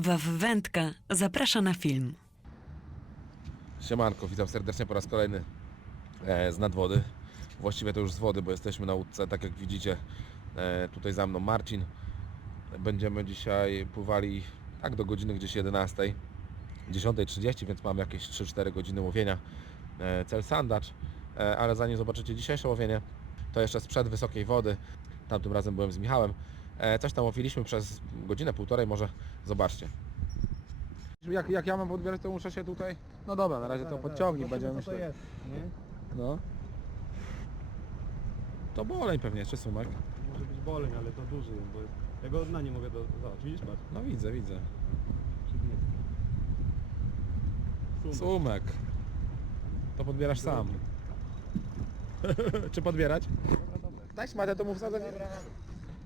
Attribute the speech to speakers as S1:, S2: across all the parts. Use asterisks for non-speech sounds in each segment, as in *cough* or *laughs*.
S1: Waw zaprasza na film.
S2: Siemanko, witam serdecznie po raz kolejny e, z nadwody. Właściwie to już z wody, bo jesteśmy na łódce, tak jak widzicie. E, tutaj za mną Marcin. Będziemy dzisiaj pływali tak do godziny gdzieś 11, 10.30, więc mam jakieś 3-4 godziny łowienia. E, cel sandacz, e, ale zanim zobaczycie dzisiejsze łowienie, to jeszcze sprzed wysokiej wody. Tamtym razem byłem z Michałem. E, coś tam łowiliśmy przez godzinę, półtorej może. Zobaczcie. Jak, jak ja mam podbierać, to muszę się tutaj... No dobra, na razie to podciągnij, będziemy
S3: co to
S2: myśleć.
S3: jest, nie?
S2: No. To boleń pewnie, czy sumek?
S3: Może być boleń, ale to duży bo. Ja go od dna nie mogę do... Zobacz, widzisz? Patrz.
S2: No widzę, widzę.
S3: Sumek.
S2: Sumek. To podbierasz sam. *laughs* czy podbierać? Daj szmatę, to mu wsadzę.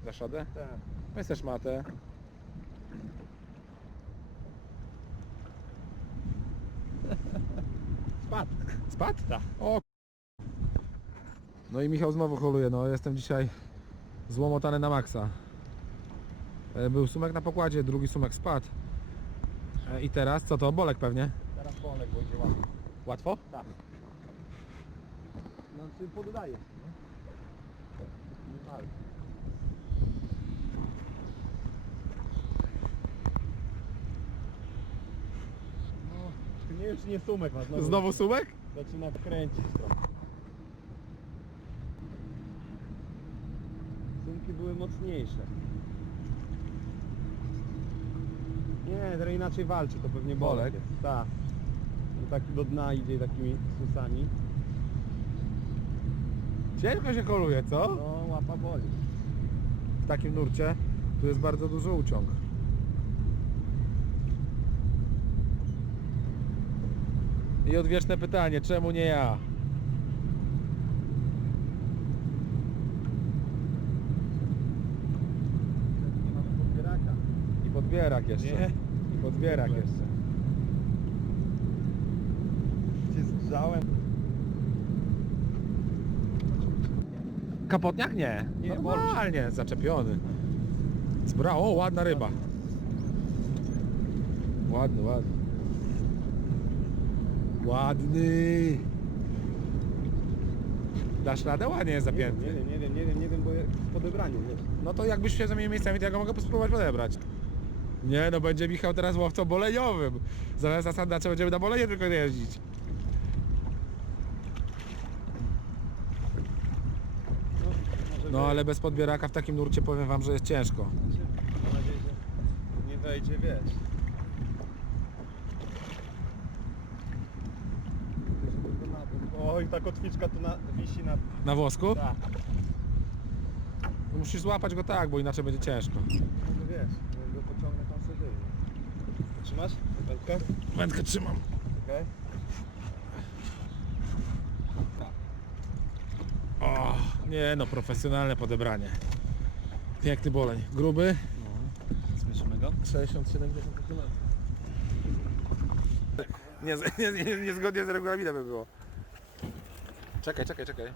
S2: Dasz radę?
S3: Tak.
S2: Weź też szmatę.
S3: Spadł.
S2: Spadł?
S3: Tak.
S2: O No i Michał znowu holuje, no jestem dzisiaj złomotany na maksa. E, Był sumek na pokładzie, drugi sumek spadł. E, I teraz co to? Bolek pewnie?
S3: Teraz polek, bo idzie łatwo.
S2: Łatwo?
S3: Tak. No ty poddajesz, nie? Nie. No, ty nie już nie sumek masz. Znowu,
S2: Znowu sumek?
S3: Zaczyna kręcić trochę. Sumki były mocniejsze. Nie, teraz inaczej walczy, to pewnie bolek
S2: Bolek?
S3: jest. Tak. No taki do dna idzie takimi susami.
S2: Ciężko się koluje, co?
S3: No łapa boli.
S2: W takim nurcie tu jest bardzo duży uciąg. I odwieczne pytanie, czemu nie ja?
S3: Nie mamy podbieraka.
S2: I podbierak jeszcze.
S3: Nie.
S2: I podbierak jeszcze.
S3: Cię zgrzałem.
S2: Kapotniak nie.
S3: Nie,
S2: Normalnie, zaczepiony. Zbra, o ładna ryba. Ładny, ładny. Ładny. Dasz radę? Ładnie jest
S3: Nie
S2: zapięty.
S3: wiem, nie wiem, nie wiem, nie wiem, bo w podebraniu, wiesz.
S2: No to jakbyś się zamienił miejscami, to ja go mogę spróbować podebrać. Nie no, będzie Michał teraz łowcą boleniowym. Zamiast na sandacze będziemy na bolenie tylko jeździć.
S3: No, może
S2: No ale bez podbieraka w takim nurcie powiem wam, że jest ciężko.
S3: Mam nadzieję, że nie wejdzie, wiesz. Oj, ta kotwiczka tu na, wisi na...
S2: Na włosku?
S3: Tak.
S2: No musisz złapać go tak, bo inaczej będzie ciężko.
S3: Może wiesz, jak go pociągnę tam sobie. Trzymasz? Wędkę?
S2: Wędkę trzymam.
S3: Okej.
S2: O, nie no, profesjonalne podebranie. Piękny boleń. Gruby?
S3: No. Zmierzymy go?
S2: 60-70 km. Nie, nie, nie, niezgodnie z regulaminem by było. Czekaj, czekaj, czekaj.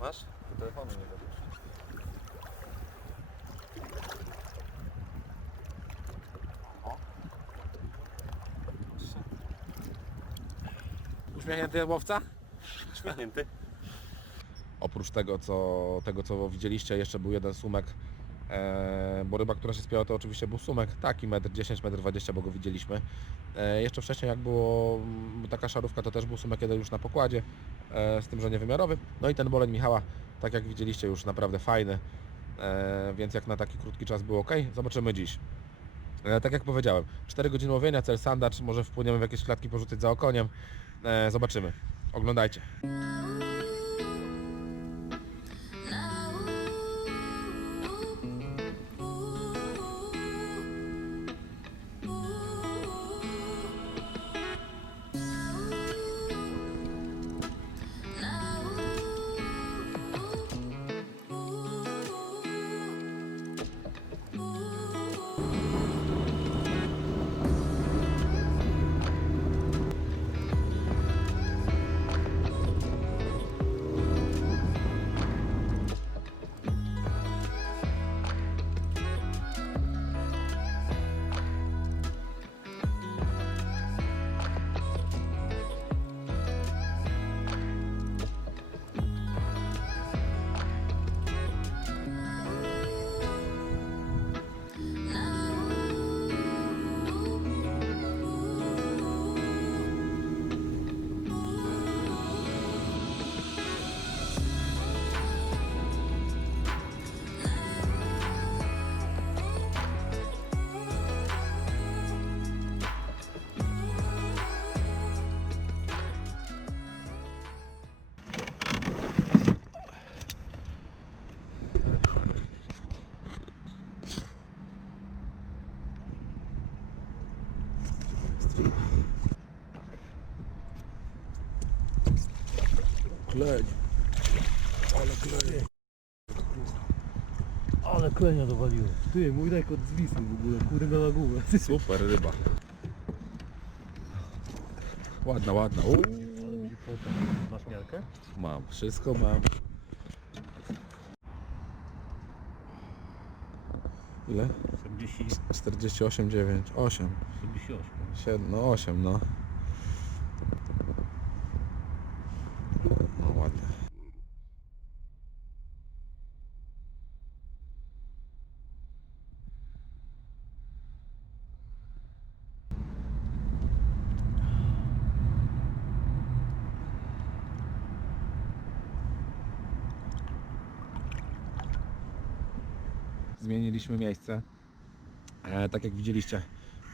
S3: Masz? Do telefonu nie wiesz.
S2: Uśmiechnięty łowca?
S3: Śmiechnięty.
S2: Oprócz tego co, tego, co widzieliście, jeszcze był jeden sumek. E, bo ryba, która się spięła, to oczywiście był sumek, taki metr 10, metr 20, bo go widzieliśmy. E, jeszcze wcześniej, jak było mm, taka szarówka, to też był sumek jeden już na pokładzie, e, z tym, że niewymiarowy. No i ten boleń Michała, tak jak widzieliście, już naprawdę fajny, e, więc jak na taki krótki czas był ok. Zobaczymy dziś. E, tak jak powiedziałem, 4 godziny łowienia, cel sandacz, może wpłyniemy w jakieś klatki porzucić za okoniem. E, zobaczymy. Oglądajcie. Kleń. Ale kleń.
S3: Ale klenia dowaliło. Ty, mój rekord z Wisły w ogóle, kurde na głowę.
S2: Super ryba. Ładna, ładna. Uuu.
S3: Masz miarkę?
S2: Mam, wszystko mam. Ile?
S3: 40,
S2: 48, 9, 8.
S3: 78.
S2: 7, no 8, no. No. Zmieniliśmy miejsce. E, tak jak widzieliście,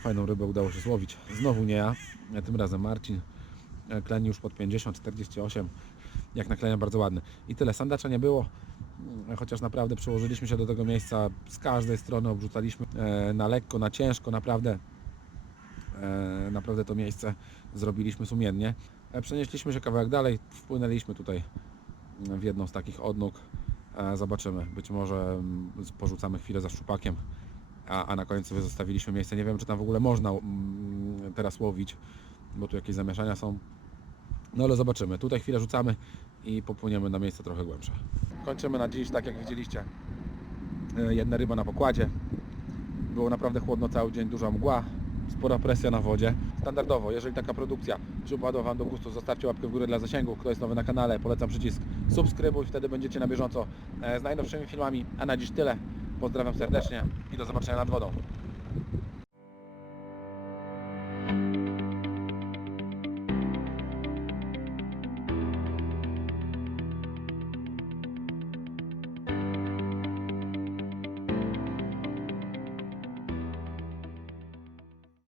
S2: fajną rybę udało się złowić. Znowu nie ja, e, tym razem Marcin. E, Kleni już pod 50, 48. Jak na klenia bardzo ładny. I tyle, sandacza nie było. Mm, Chociaż naprawdę przyłożyliśmy się do tego miejsca z każdej strony, obrzucaliśmy e, na lekko, na ciężko, naprawdę e, naprawdę to miejsce zrobiliśmy sumiennie. E, Przenieśliśmy się kawałek dalej, wpłynęliśmy tutaj w jedną z takich odnóg. E, Zobaczymy, być może mm, porzucamy chwilę za szczupakiem, a, a na końcu sobie zostawiliśmy miejsce. Nie wiem, czy tam w ogóle można mm, teraz łowić, bo tu jakieś zamieszania są. No ale zobaczymy. Tutaj chwilę rzucamy i popłyniemy na miejsce trochę głębsze. Kończymy na dziś, tak jak widzieliście. E, Jedna ryba na pokładzie. Było naprawdę chłodno cały dzień, duża mgła, spora presja na wodzie. Standardowo, jeżeli taka produkcja przypadła Wam do gustu, zostawcie łapkę w górę dla zasięgu. Kto jest nowy na kanale, polecam przycisk subskrybuj, wtedy będziecie na bieżąco e, z najnowszymi filmami. A na dziś tyle. Pozdrawiam serdecznie i do zobaczenia nad wodą.